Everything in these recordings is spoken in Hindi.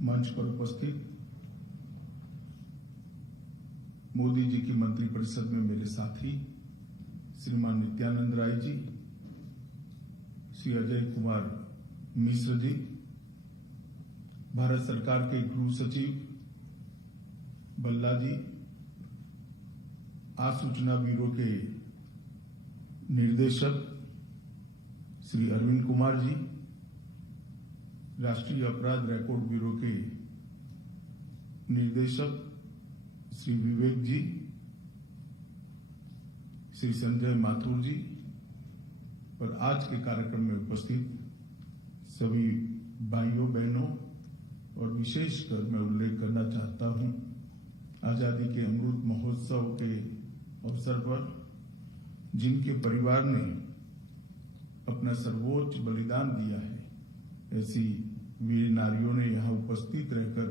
मंच पर उपस्थित मोदी जी की मंत्रिपरिषद में मेरे साथी श्रीमान नित्यानंद राय जी, श्री अजय कुमार मिश्र जी, भारत सरकार के गृह सचिव बल्ला जी, आसूचना ब्यूरो के निर्देशक श्री अरविंद कुमार जी, राष्ट्रीय अपराध रिकॉर्ड ब्यूरो के निर्देशक श्री विवेक जी, श्री संजय माथुर जी और आज के कार्यक्रम में उपस्थित सभी भाइयों बहनों और विशेषकर मैं उल्लेख करना चाहता हूं आजादी के अमृत महोत्सव के अवसर पर जिनके परिवार ने अपना सर्वोच्च बलिदान दिया है, ऐसी वीर नारियों ने यहां उपस्थित रहकर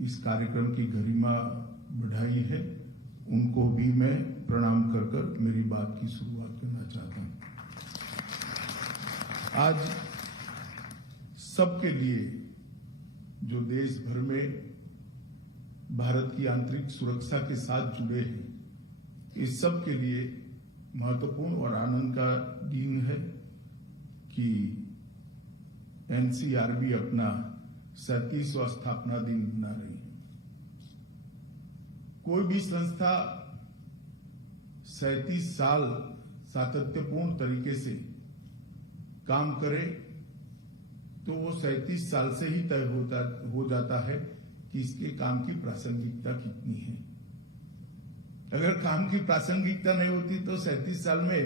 इस कार्यक्रम की गरिमा बढ़ाई है, उनको भी मैं प्रणाम कर मेरी बात की शुरुआत करना चाहता हूं। आज सबके लिए जो देश भर में भारत की आंतरिक सुरक्षा के साथ जुड़े हैं, इस सब के लिए महत्वपूर्ण और आनंद का दिन है कि एनसीआरबी अपना 37वां स्थापना दिन मना रही है। कोई भी संस्था 37 साल सातत्यपूर्ण तरीके से काम करे तो वो 37 साल से ही तय हो जाता है कि इसके काम की प्रासंगिकता कितनी है। अगर काम की प्रासंगिकता नहीं होती तो 37 साल में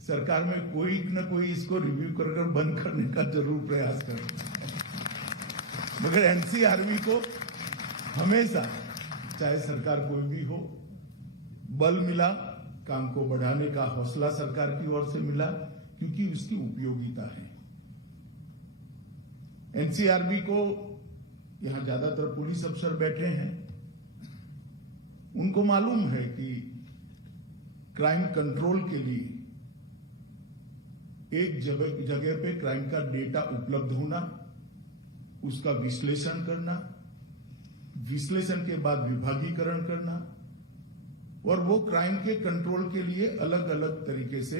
सरकार में कोई न कोई इसको रिव्यू कर बंद करने का जरूर प्रयास करता है। मगर एनसीआरबी को हमेशा, चाहे सरकार कोई भी हो, बल मिला, काम को बढ़ाने का हौसला सरकार की ओर से मिला, क्योंकि उसकी उपयोगिता है। एनसीआरबी को यहां ज्यादातर पुलिस अफसर बैठे हैं, उनको मालूम है कि क्राइम कंट्रोल के लिए एक जगह पे क्राइम का डेटा उपलब्ध होना, उसका विश्लेषण करना, विश्लेषण के बाद विभागीकरण करना और वो क्राइम के कंट्रोल के लिए अलग अलग तरीके से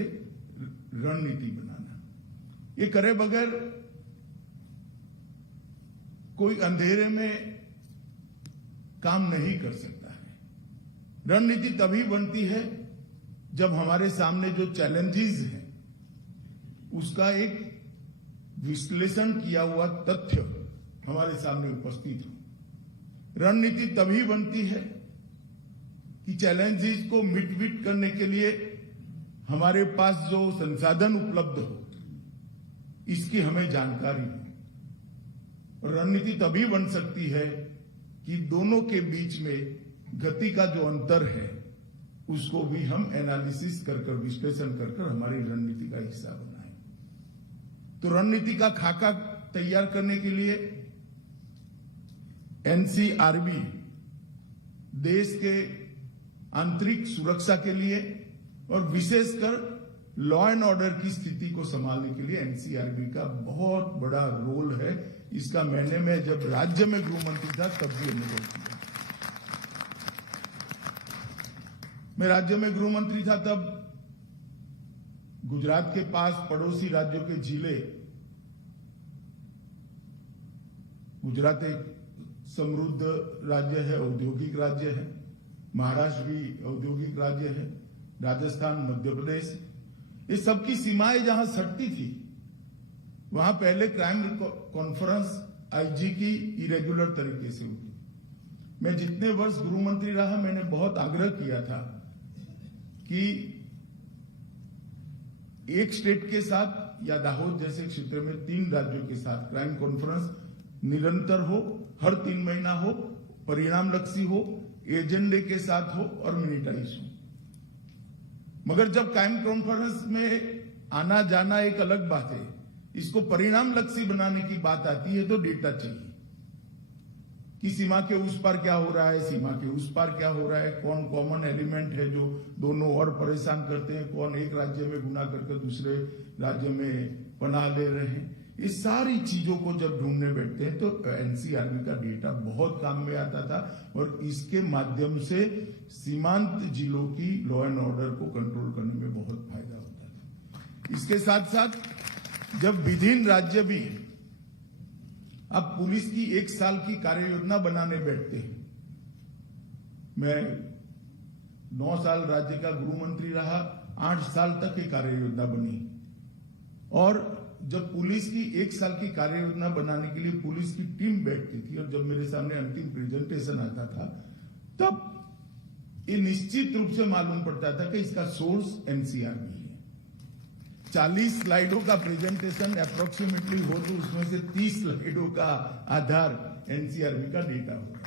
रणनीति बनाना, ये करे बगैर कोई अंधेरे में काम नहीं कर सकता है। रणनीति तभी बनती है जब हमारे सामने जो चैलेंजेस हैं उसका एक विश्लेषण किया हुआ तथ्य हमारे सामने उपस्थित हो। रणनीति तभी बनती है कि चैलेंजेस को मिट करने के लिए हमारे पास जो संसाधन उपलब्ध हो, इसकी हमें जानकारी हो। रणनीति तभी बन सकती है कि दोनों के बीच में गति का जो अंतर है उसको भी हम एनालिसिस कर विश्लेषण कर हमारी रणनीति का हिस्सा बनाएं। तो रणनीति का खाका तैयार करने के लिए एनसीआरबी देश के आंतरिक सुरक्षा के लिए और विशेषकर लॉ एंड ऑर्डर की स्थिति को संभालने के लिए एनसीआरबी का बहुत बड़ा रोल है। इसका मैंने में जब राज्य में गृह मंत्री था तब भी अनुभव किया। मैं राज्य में गृह मंत्री था तब गुजरात के पास पड़ोसी राज्यों के जिले, गुजरात एक समृद्ध राज्य है, औद्योगिक राज्य है, महाराष्ट्र भी औद्योगिक राज्य है, राजस्थान, मध्य प्रदेश, ये सबकी सीमाएं जहां सटती थी वहां पहले क्राइम कॉन्फ्रेंस आईजी की इरेगुलर तरीके से हुई। मैं जितने वर्ष गृह मंत्री रहा मैंने बहुत आग्रह किया था कि एक स्टेट के साथ या दाहोद जैसे क्षेत्र में 3 राज्यों के साथ क्राइम कॉन्फ्रेंस निरंतर हो, हर 3 महीना हो, परिणाम लक्षी हो, एजेंडे के साथ हो और मिनिटाइज हो। मगर जब क्राइम कॉन्फ्रेंस में आना जाना एक अलग बात है, इसको परिणाम लक्षी बनाने की बात आती है तो डेटा चाहिए कि सीमा के उस पार क्या हो रहा है, सीमा के उस पार क्या हो रहा है, कौन कॉमन एलिमेंट है जो दोनों और परेशान करते हैं, कौन एक राज्य में गुना करके दूसरे राज्य में पनाह ले रहे हैं। ये सारी चीजों को जब ढूंढने बैठते हैं तो एनसीआरबी का डेटा बहुत काम में आता था और इसके माध्यम से सीमांत जिलों की लॉ एंड ऑर्डर को कंट्रोल करने में बहुत फायदा होता था। इसके साथ साथ जब विभिन्न राज्य भी अब पुलिस की 1 साल की कार्य योजना बनाने बैठते हैं, मैं 9 साल राज्य का गृह मंत्री रहा, 8 साल तक ये कार्य योजना बनी और जब पुलिस की 1 साल की कार्य योजना बनाने के लिए पुलिस की टीम बैठती थी और जब मेरे सामने अंतिम प्रेजेंटेशन आता था तब ये निश्चित रूप से मालूम पड़ता था कि इसका सोर्स एनसीआरबी है। 40 स्लाइडों का प्रेजेंटेशन अप्रोक्सीमेटली हो तो उसमें से 30 स्लाइडों का आधार एनसीआरबी का डेटा होगा।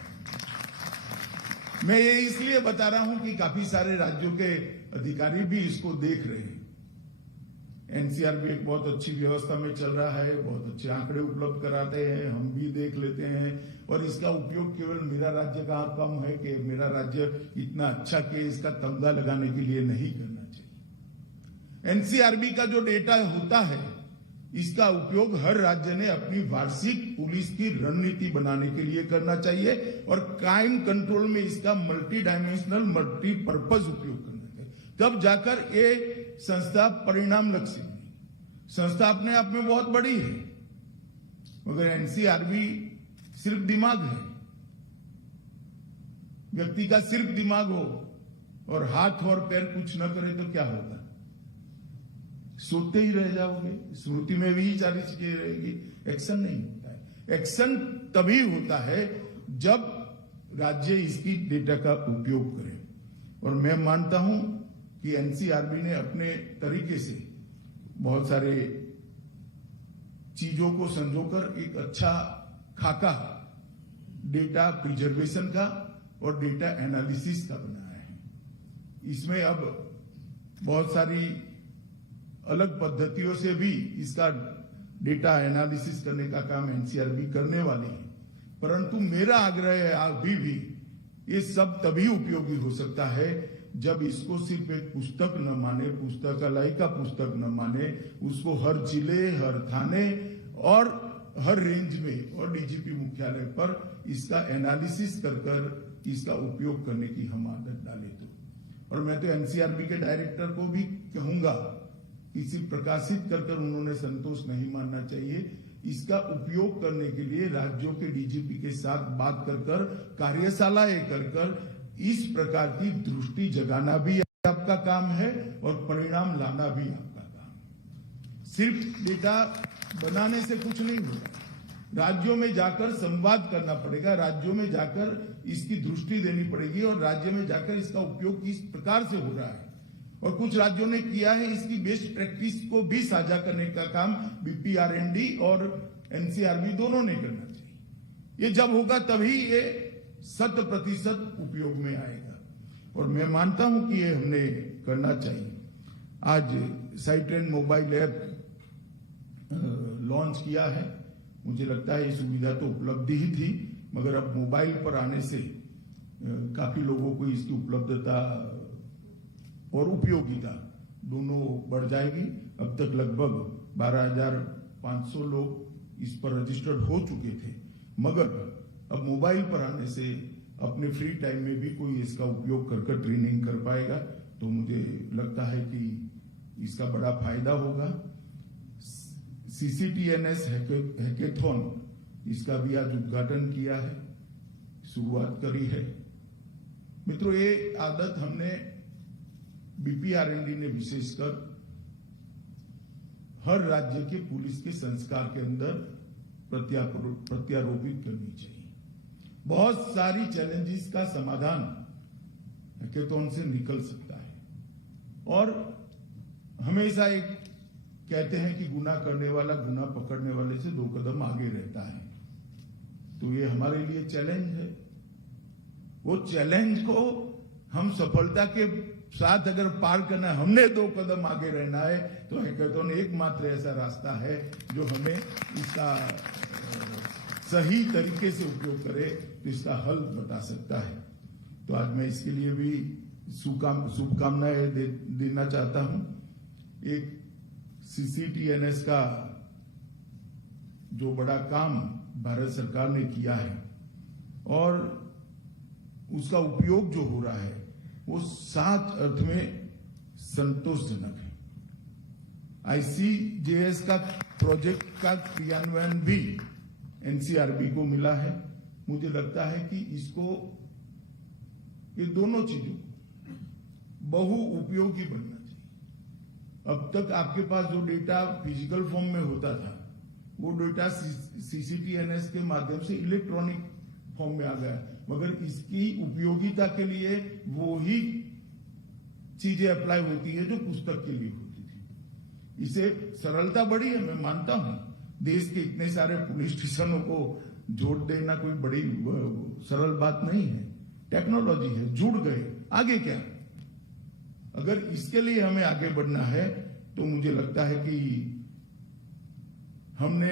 मैं ये इसलिए बता रहा हूं कि काफी सारे राज्यों के अधिकारी भी इसको देख रहे हैं। एनसीआरबी एक बहुत अच्छी व्यवस्था में चल रहा है, बहुत अच्छे आंकड़े उपलब्ध कराते हैं, हम भी देख लेते हैं और इसका उपयोग केवल मेरा राज्य का कम है कि मेरा राज्य इतना अच्छा कि इसका तमगा लगाने के लिए नहीं करना चाहिए। एनसीआरबी का जो डेटा होता है इसका उपयोग हर राज्य ने अपनी वार्षिक पुलिस की रणनीति बनाने के लिए करना चाहिए और क्राइम कंट्रोल में इसका मल्टी डायमेंशनल मल्टीपर्पज उपयोग करना चाहिए। तब जाकर ये संस्था परिणाम लक्षित नहीं। संस्था अपने आप में बहुत बड़ी है मगर एनसीआरबी सिर्फ दिमाग है। व्यक्ति का सिर्फ दिमाग हो और हाथ और पैर कुछ न करे तो क्या होगा? सोते ही रह जाओगे, स्मृति में भी सारी चीजें रहेगी, एक्शन नहीं होता है। एक्शन तभी होता है जब राज्य इसकी डेटा का उपयोग करे और मैं मानता हूं कि एनसीआरबी ने अपने तरीके से बहुत सारे चीजों को संजोकर एक अच्छा खाका डेटा प्रिजर्वेशन का और डेटा एनालिसिस का बनाया है। इसमें अब बहुत सारी अलग पद्धतियों से भी इसका डेटा एनालिसिस करने का काम एनसीआरबी करने वाली है, परंतु मेरा आग्रह है अभी भी ये सब तभी उपयोगी हो सकता है जब इसको सिर्फ एक पुस्तक न माने, पुस्तकालय का पुस्तक न माने, उसको हर जिले, हर थाने और हर रेंज में और डीजीपी मुख्यालय पर इसका एनालिसिस कर इसका उपयोग करने की हम आदत डालें तो। और मैं तो एनसीआरबी के डायरेक्टर को भी कहूंगा इसी प्रकाशित कर उन्होंने संतोष नहीं मानना चाहिए। इसका उपयोग करने के लिए राज्यों के डीजीपी के साथ बात कर कार्यशालाएं कर इस प्रकार की दृष्टि जगाना भी आपका काम है और परिणाम लाना भी आपका काम है। सिर्फ डेटा बनाने से कुछ नहीं होगा। राज्यों में जाकर संवाद करना पड़ेगा, राज्यों में जाकर इसकी दृष्टि देनी पड़ेगी और राज्य में जाकर इसका उपयोग किस प्रकार से हो रहा है और कुछ राज्यों ने किया है, इसकी बेस्ट प्रैक्टिस को भी साझा करने का काम बीपीआरएनडी और एनसीआरबी दोनों ने करना चाहिए। ये जब होगा तभी ये 100% उपयोग में आएगा और मैं मानता हूं कि ये हमने करना चाहिए। आज साइट्रेन मोबाइल ऐप लॉन्च किया है। मुझे लगता है ये सुविधा तो उपलब्धि ही थी मगर अब मोबाइल पर आने से काफी लोगों को इसकी उपलब्धता और उपयोगिता दोनों बढ़ जाएगी। अब तक लगभग 12,500 लोग इस पर रजिस्टर्ड हो चुके थे मगर अब मोबाइल पर आने से अपने फ्री टाइम में भी कोई इसका उपयोग कर ट्रेनिंग कर पाएगा तो मुझे लगता है कि इसका बड़ा फायदा होगा। सीसीटीएनएस हैकेथॉन इसका भी आज उद्घाटन किया है, शुरुआत करी है। मित्रों, ये आदत हमने बीपीआरएनडी ने विशेषकर हर राज्य के पुलिस के संस्कार के अंदर प्रत्यारोपित करनी चाहिए। बहुत सारी चैलेंजेस का समाधान हैकेथॉन से निकल सकता है और हमेशा एक कहते हैं कि गुनाह करने वाला गुनाह पकड़ने वाले से 2 कदम आगे रहता है, तो ये हमारे लिए चैलेंज है। वो चैलेंज को हम सफलता के साथ अगर पार करना है, हमने 2 कदम आगे रहना है तो हैकेथॉन एकमात्र ऐसा रास्ता है जो हमें इसका सही तरीके से उपयोग करे तो इसका हल बता सकता है। तो आज मैं इसके लिए भी शुभकामनाएं देना चाहता हूं। एक सीसीटीएनएस का जो बड़ा काम भारत सरकार ने किया है और उसका उपयोग जो हो रहा है वो 7 अर्थ में संतोषजनक है। ICJS का प्रोजेक्ट का क्रियान्वयन भी NCRB को मिला है। मुझे लगता है कि इसको ये दोनों चीजों बहु उपयोगी बनना चाहिए। अब तक आपके पास जो डेटा फिजिकल फॉर्म में होता था वो डेटा CCTNS के माध्यम से इलेक्ट्रॉनिक फॉर्म में आ गया, मगर इसकी उपयोगिता के लिए वो ही चीजें अप्लाई होती है जो पुस्तक के लिए होती थी। इसे सरलता बढ़ी है, मैं मानता हूं। देश के इतने सारे पुलिस स्टेशनों को जोड़ देना कोई बड़ी सरल बात नहीं है। टेक्नोलॉजी है, जुड़ गए, आगे क्या। अगर इसके लिए हमें आगे बढ़ना है तो मुझे लगता है कि हमने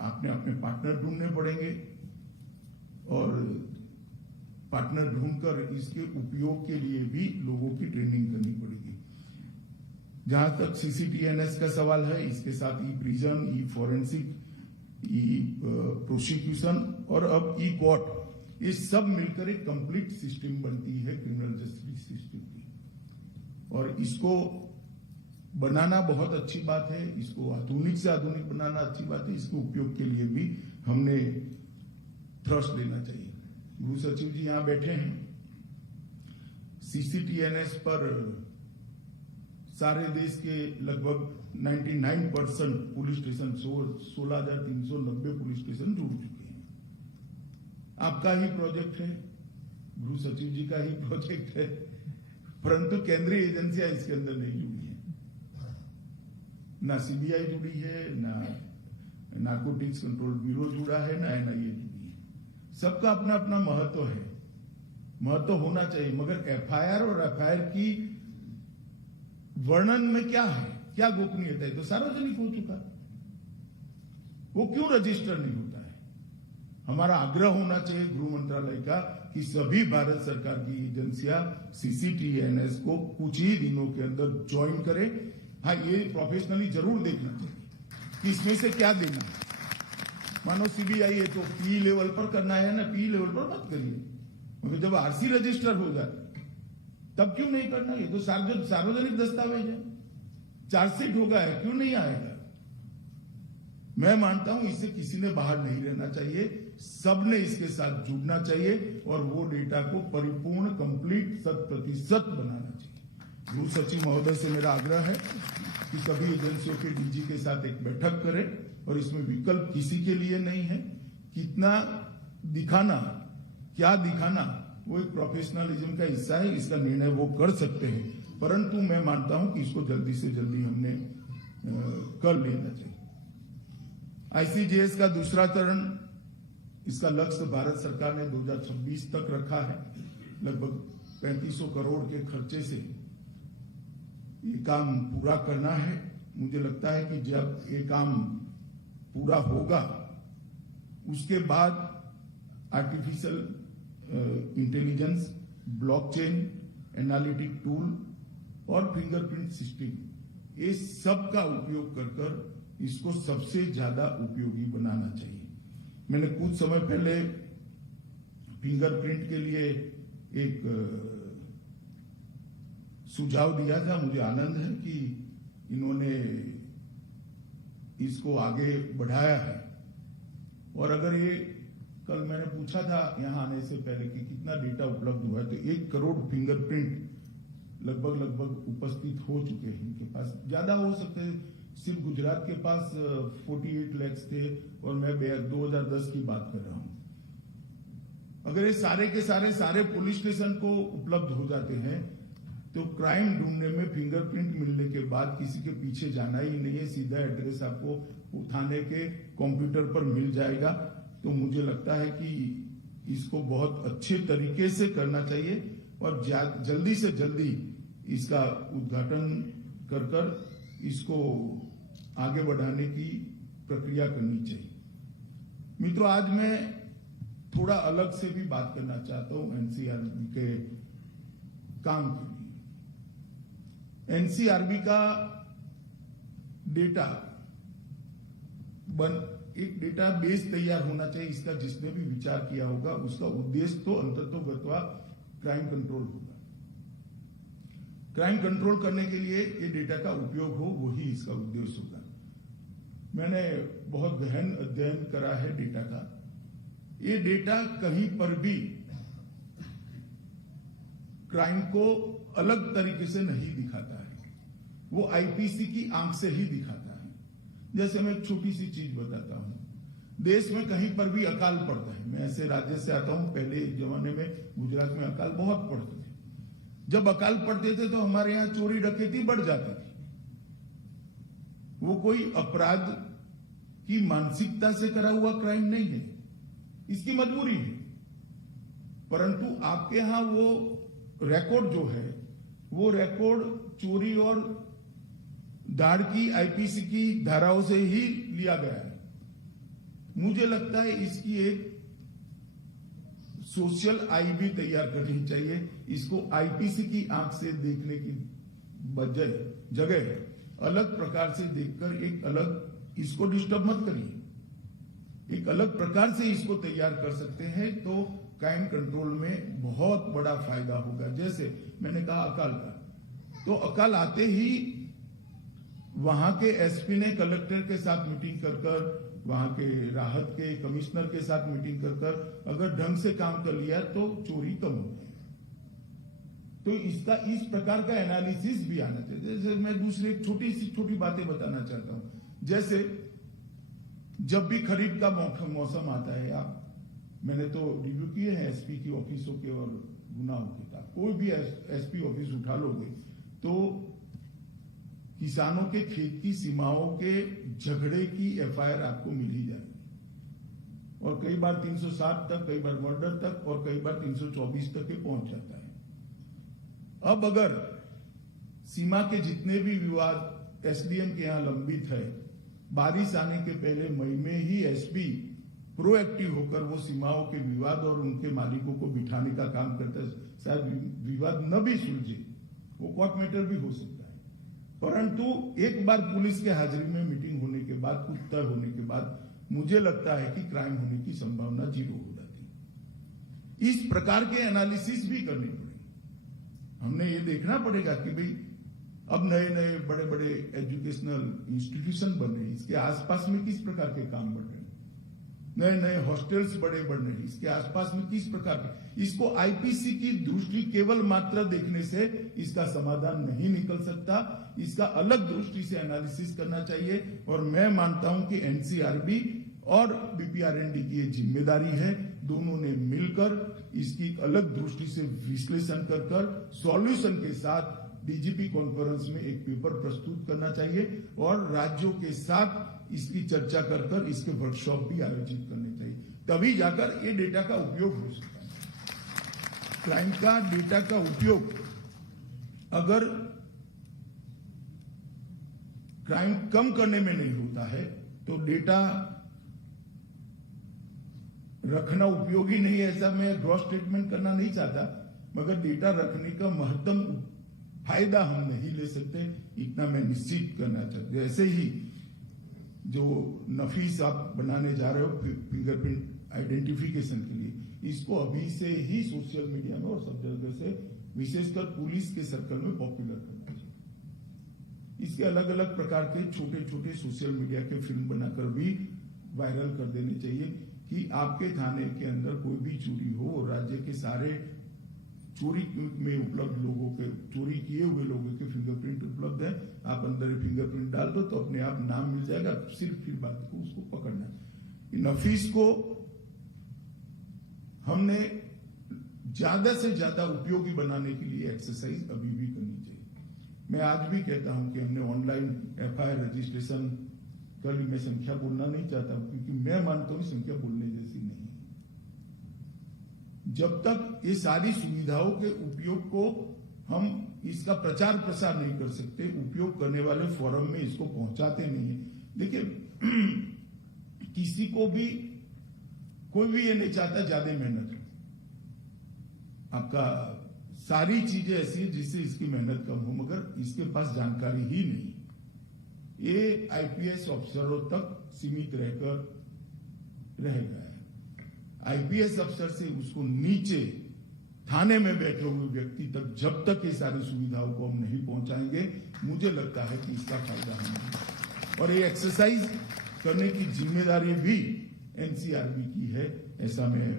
अपने पार्टनर ढूंढने पड़ेंगे और पार्टनर ढूंढकर इसके उपयोग के लिए भी लोगों की ट्रेनिंग करनी पड़ेगी। जहां तक CCTNS का सवाल है, इसके साथ ई-प्रिजन, ई-फॉरेंसिक, ई-प्रोसिक्यूशन और अब ई-कोर्ट, ये सब मिलकर एक कंप्लीट सिस्टम बनती है क्रिमिनल जस्टिस सिस्टम की। और इसको बनाना बहुत अच्छी बात है, इसको आधुनिक से आधुनिक बनाना अच्छी बात है। इसके उपयोग के लिए भी हमने थ्रस्ट देना चाहिए। गृह सचिव जी यहां बैठे हैं। CCTNS पर सारे देश के लगभग 99% पुलिस स्टेशन 16,390 पुलिस स्टेशन जुड़ चुके हैं। आपका ही प्रोजेक्ट है, गृह सचिव जी का ही प्रोजेक्ट है, परंतु केंद्रीय एजेंसियां इसके अंदर नहीं जुड़ी है। ना CBI जुड़ी है, ना नार्कोटिक्स कंट्रोल ब्यूरो जुड़ा है, ना NIA जुड़ी है। सबका अपना अपना महत्व है, महत्व होना चाहिए, मगर FIR और FIR की वर्णन में क्या है, क्या गोपनीयता है, तो सार्वजनिक हो चुका। वो क्यों रजिस्टर नहीं होता है? हमारा आग्रह होना चाहिए गृह मंत्रालय का कि सभी भारत सरकार की एजेंसियां CCTNS को कुछ ही दिनों के अंदर ज्वाइन करें। हाँ, ये प्रोफेशनली जरूर देखना चाहिए कि इसमें से क्या देना है। मानो CBI है तो P लेवल पर करना है ना, P लेवल पर मत करिए, मगर जब RC रजिस्टर हो जाए तब क्यों नहीं करना? ये तो सार्वजनिक दस्तावेज है, चार्जशीट होगा है, क्यों नहीं आएगा? मैं मानता हूं इससे किसी ने बाहर नहीं रहना चाहिए, सबने इसके साथ जुड़ना चाहिए और वो डेटा को परिपूर्ण, कंप्लीट, 100% बनाना चाहिए। गृह सचिव महोदय से मेरा आग्रह है कि सभी एजेंसियों के DG के साथ एक बैठक करें और इसमें विकल्प किसी के लिए नहीं है। कितना दिखाना, क्या दिखाना, वो एक प्रोफेशनलिज्म का हिस्सा है, इसका निर्णय वो कर सकते हैं, परंतु मैं मानता हूं कि इसको जल्दी से जल्दी हमने कर लेना चाहिए। ICJS का दूसरा चरण, इसका लक्ष्य भारत सरकार ने 2026 तक रखा है। लगभग 3500 करोड़ के खर्चे से ये काम पूरा करना है। मुझे लगता है कि जब ये काम पूरा होगा उसके बाद artificial intelligence, blockchain, analytic tool और फिंगरप्रिंट सिस्टम, ये सब का उपयोग कर इसको सबसे ज्यादा उपयोगी बनाना चाहिए। मैंने कुछ समय पहले फिंगरप्रिंट के लिए एक सुझाव दिया था। मुझे आनंद है कि इन्होंने इसको आगे बढ़ाया है। और अगर ये, कल मैंने पूछा था यहां आने से पहले कि कितना डेटा उपलब्ध हुआ है, तो 1 करोड़ फिंगरप्रिंट लगभग उपस्थित हो चुके हैं इनके पास। ज्यादा हो सकते हैं, सिर्फ गुजरात के पास 48 लाख थे और मैं 2010 की बात कर रहा हूं। अगर ये सारे के सारे पुलिस स्टेशन को उपलब्ध हो जाते हैं तो क्राइम ढूंढने में फिंगरप्रिंट मिलने के बाद किसी के पीछे जाना ही नहीं है, सीधा एड्रेस आपको थाने के कंप्यूटर पर मिल जाएगा। तो मुझे लगता है कि इसको बहुत अच्छे तरीके से करना चाहिए और जल्दी से जल्दी इसका उद्घाटन कर इसको आगे बढ़ाने की प्रक्रिया करनी चाहिए। मित्रों, आज मैं थोड़ा अलग से भी बात करना चाहता हूं NCRB के काम के लिए। NCRB का डेटा एक डेटा बेस तैयार होना चाहिए। इसका जिसने भी विचार किया होगा उसका उद्देश्य तो अंततोगत्वा क्राइम कंट्रोल होगा। क्राइम कंट्रोल करने के लिए ये डेटा का उपयोग हो, वही इसका उद्देश्य होगा। मैंने बहुत गहन अध्ययन करा है डेटा का। ये डेटा कहीं पर भी क्राइम को अलग तरीके से नहीं दिखाता है, वो आईपीसी की आंख से ही दिखाता है। जैसे मैं एक छोटी सी चीज बताता हूं, देश में कहीं पर भी अकाल पड़ता है। मैं ऐसे राज्य से आता हूं, पहले एक जमाने में गुजरात में अकाल बहुत पड़ते थे। जब अकाल पड़ते थे तो हमारे यहां चोरी डकैती बढ़ जाती थी। वो कोई अपराध की मानसिकता से करा हुआ क्राइम नहीं है, इसकी मजबूरी है। परंतु आपके यहां वो रिकॉर्ड जो है, वो रिकॉर्ड चोरी और दाड़ की आईपीसी की धाराओं से ही लिया गया है। मुझे लगता है इसकी एक सोशल आई भी तैयार करनी चाहिए। इसको आईपीसी की आंख से देखने की जगह अलग प्रकार से देखकर एक अलग, इसको डिस्टर्ब मत करिए, एक अलग प्रकार से इसको तैयार कर सकते हैं तो क्राइम कंट्रोल में बहुत बड़ा फायदा होगा। जैसे मैंने कहा अकाल का, तो अकाल आते ही वहां के एसपी ने कलेक्टर के साथ मीटिंग कर वहां के राहत के कमिश्नर के साथ मीटिंग कर अगर ढंग से काम कर लिया तो चोरी कम हो जाएगी। तो इसका इस प्रकार का एनालिसिस भी आना चाहिए। जैसे मैं दूसरी छोटी बातें बताना चाहता हूं। जैसे जब भी खरीद का मौसम आता है, मैंने तो रिव्यू किए हैं एसपी की ऑफिसों के और गुनाहों के। कोई भी एसपी ऑफिस उठा लोगे तो किसानों के खेत की सीमाओं के झगड़े की एफआईआर आपको मिल ही जाएगी, और कई बार 307 तक, कई बार मर्डर तक, और कई बार 324 तक के पहुंच जाता है। अब अगर सीमा के जितने भी विवाद एसडीएम के यहां लंबित है, बारिश आने के पहले मई में ही एसपी प्रोएक्टिव होकर वो सीमाओं के विवाद और उनके मालिकों को बिठाने का काम करता है। शायद विवाद न भी सुलझे, वो कोर्ट मैटर भी हो सकता है, परंतु एक बार पुलिस के हाजिरी में मीटिंग होने के बाद, कुछ तय होने के बाद, मुझे लगता है कि क्राइम होने की संभावना 0 हो जाती है। इस प्रकार के एनालिसिस भी करने पड़ेंगे। हमने ये देखना पड़ेगा कि भाई अब नए नए बड़े बड़े एजुकेशनल इंस्टीट्यूशन बन रहे हैं, इसके आसपास में किस प्रकार के काम बढ़ रहे हैं, नए नए हॉस्टल्स बड़े बढ़ रहे हैं, इसके आसपास में किस प्रकार के। इसको आईपीसी की दृष्टि केवल मात्र देखने से इसका समाधान नहीं निकल सकता, इसका अलग दृष्टि से एनालिसिस करना चाहिए। और मैं मानता हूं कि एनसीआरबी और बीपीआरएनडी की ये जिम्मेदारी है, दोनों ने मिलकर इसकी अलग दृष्टि से विश्लेषण कर सॉल्यूशन के साथ डीजीपी कॉन्फ्रेंस में एक पेपर प्रस्तुत करना चाहिए, और राज्यों के साथ इसकी चर्चा कर इसके वर्कशॉप भी आयोजित करने चाहिए। तभी जाकर ये डेटा का उपयोग हो सकता है। क्राइम का डेटा का उपयोग अगर क्राइम कम करने में नहीं होता है तो डेटा रखना उपयोगी नहीं है, ऐसा मैं ग्रॉस स्टेटमेंट करना नहीं चाहता, मगर डेटा रखने का महत्तम फायदा हम नहीं ले सकते, इतना मैं निश्चित करना चाहता हूं। ऐसे ही जो नफीस आप बनाने जा रहे हो फिंगरप्रिंट आइडेंटिफिकेशन के लिए, इसको अभी से ही सोशल मीडिया में और सब जगह से, विशेषकर पुलिस के सर्कल में पॉपुलर करना चाहिए। इसके अलग अलग प्रकार के छोटे छोटे सोशल मीडिया के फिल्म बनाकर भी वायरल कर देने चाहिए कि आपके थाने के अंदर कोई भी चोरी हो, राज्य के सारे चोरी में उपलब्ध लोगों के, चोरी किए हुए लोगों के फिंगरप्रिंट उपलब्ध है, आप अंदर फिंगरप्रिंट डाल दो तो अपने आप नाम मिल जाएगा। सिर्फ फिर बात को उसको पकड़ना। नफीस को हमने ज्यादा से ज्यादा उपयोगी बनाने के लिए एक्सरसाइज अभी भी करनी चाहिए। मैं आज भी कहता हूं कि हमने ऑनलाइन एफआईआर रजिस्ट्रेशन कर ली। मैं संख्या बोलना नहीं चाहता क्योंकि मैं मानता हूं संख्या बोलने जैसी नहीं। जब तक ये सारी सुविधाओं के उपयोग को हम इसका प्रचार प्रसार नहीं कर सकते, उपयोग करने वाले फोरम में इसको पहुंचाते नहीं है। देखिए किसी को भी, कोई भी ये नहीं चाहता ज्यादा मेहनत हो। आपका सारी चीजें ऐसी है जिससे इसकी मेहनत कम हो, मगर इसके पास जानकारी ही नहीं। ये आईपीएस अफसरों तक सीमित रह गया है। आईपीएस अफसर से उसको नीचे थाने में बैठे हुए व्यक्ति तक जब तक ये सारी सुविधाओं को हम नहीं पहुंचाएंगे, मुझे लगता है कि इसका फायदा हमें, और ये एक्सरसाइज करने की जिम्मेदारी भी एनसीआरबी की है, ऐसा मैं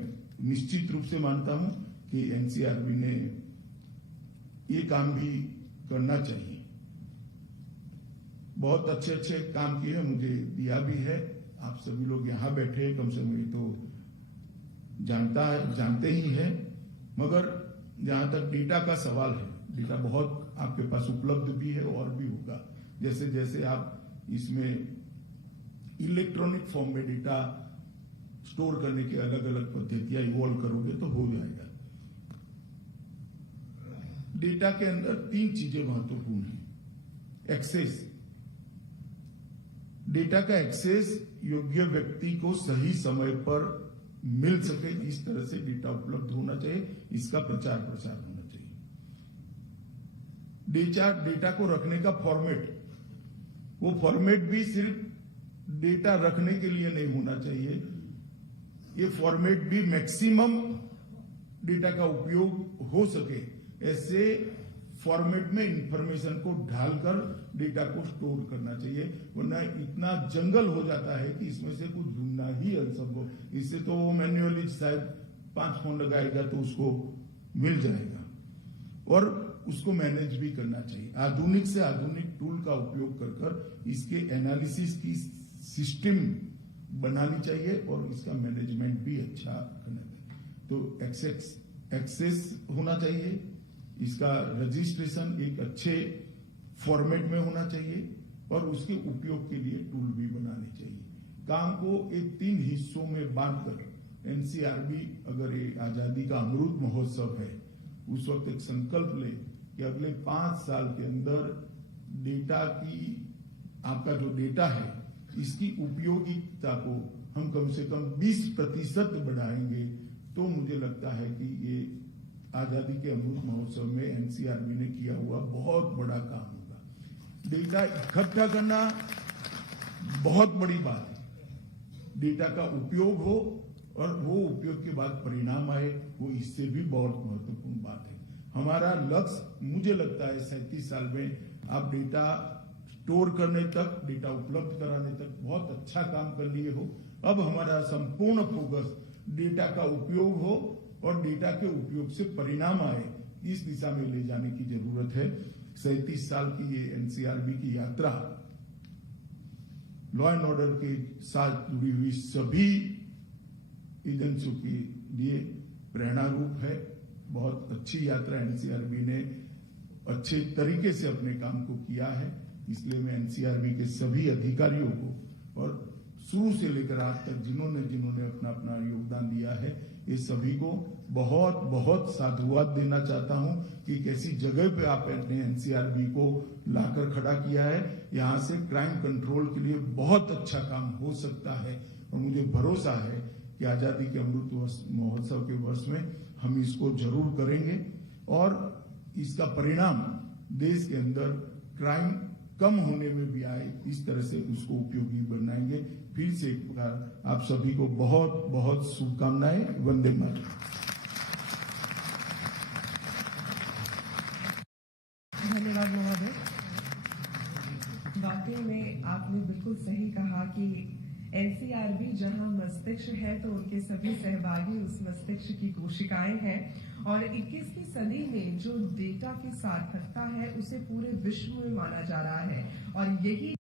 निश्चित रूप से मानता हूं कि एनसीआरबी ने ये काम भी करना चाहिए। बहुत अच्छे काम किए, मुझे दिया भी है। आप सभी लोग यहां बैठे कम से कम तो जानते ही हैं, मगर जहां तक डेटा का सवाल है, डेटा बहुत आपके पास उपलब्ध भी है और भी होगा। जैसे जैसे आप इसमें इलेक्ट्रॉनिक फॉर्म में डेटा स्टोर करने की अलग अलग पद्धतियां इवॉल्व करोगे तो हो जाएगा। डेटा के अंदर 3 चीजें महत्वपूर्ण हैं। एक्सेस, डेटा का एक्सेस योग्य व्यक्ति को सही समय पर मिल सके, इस तरह से डेटा उपलब्ध होना चाहिए, इसका प्रचार प्रसार होना चाहिए। डेटा को रखने का फॉर्मेट, वो फॉर्मेट भी सिर्फ डेटा रखने के लिए नहीं होना चाहिए, ये फॉर्मेट भी मैक्सिमम डेटा का उपयोग हो सके, ऐसे फॉर्मेट में इंफॉर्मेशन को डालकर डेटा को स्टोर करना चाहिए, वरना इतना जंगल हो जाता है कि इसमें से कुछ ढूंढना ही असंभव। इससे तो वो मैन्युअली शायद 5 फोन लगाएगा तो उसको मिल जाएगा, और उसको मैनेज भी करना चाहिए। आधुनिक से आधुनिक टूल का उपयोग कर इसके एनालिसिस की सिस्टम बनानी चाहिए और इसका मैनेजमेंट भी अच्छा करना चाहिए। तो एक्सेस होना चाहिए, इसका रजिस्ट्रेशन एक अच्छे फॉर्मेट में होना चाहिए, और उसके उपयोग के लिए टूल भी बनाने चाहिए। काम को एक 3 हिस्सों में बांटकर एनसीआरबी, अगर ये आजादी का अमृत महोत्सव है, उस वक्त एक संकल्प ले कि अगले 5 साल के अंदर डेटा की, आपका जो डेटा है इसकी उपयोगिता को हम कम से कम 20% बढ़ाएंगे, तो मुझे लगता है कि ये आजादी के अमृत महोत्सव में एनसीआरबी ने किया हुआ बहुत बड़ा काम होगा। डेटा इकट्ठा करना बहुत बड़ी बात है, डेटा का उपयोग हो और वो उपयोग के बाद परिणाम आए, वो इससे भी बहुत महत्वपूर्ण बात है। हमारा लक्ष्य, मुझे लगता है 37 साल में आप डेटा स्टोर करने तक, डेटा उपलब्ध कराने तक बहुत अच्छा काम कर लिए हो। अब हमारा संपूर्ण फोकस डेटा का उपयोग हो और डेटा के उपयोग से परिणाम आए, इस दिशा में ले जाने की जरूरत है। 37 साल की ये एनसीआरबी की यात्रा लॉ एंड ऑर्डर के साथ जुड़ी हुई सभी एजेंसियों के लिए प्रेरणा रूप है। बहुत अच्छी यात्रा एनसीआरबी ने अच्छे तरीके से अपने काम को किया है, इसलिए मैं एनसीआरबी के सभी अधिकारियों को और शुरू से लेकर आज तक जिन्होंने अपना अपना योगदान दिया है, ये सभी को बहुत बहुत साधुवाद देना चाहता हूं कि कैसी जगह पे आपने एनसीआरबी को लाकर खड़ा किया है। यहां से क्राइम कंट्रोल के लिए बहुत अच्छा काम हो सकता है, और मुझे भरोसा है कि आजादी के अमृत महोत्सव के वर्ष में हम इसको जरूर करेंगे, और इसका परिणाम देश के अंदर क्राइम कम होने में भी आए, इस तरह से उसको उपयोगी बनाएंगे। फिर से एक बार आप सभी को बहुत बहुत शुभकामनाएं। वंदे मातरम। धन्यवाद महोदय। वाकई में आपने बिल्कुल सही कहा कि एनसीआरबी जहां मस्तिष्क है तो उनके सभी सहभागी उस मस्तिष्क की कोशिकाएं हैं, और 21वीं सदी में जो डेटा की सार्थकता है उसे पूरे विश्व में माना जा रहा है, और यही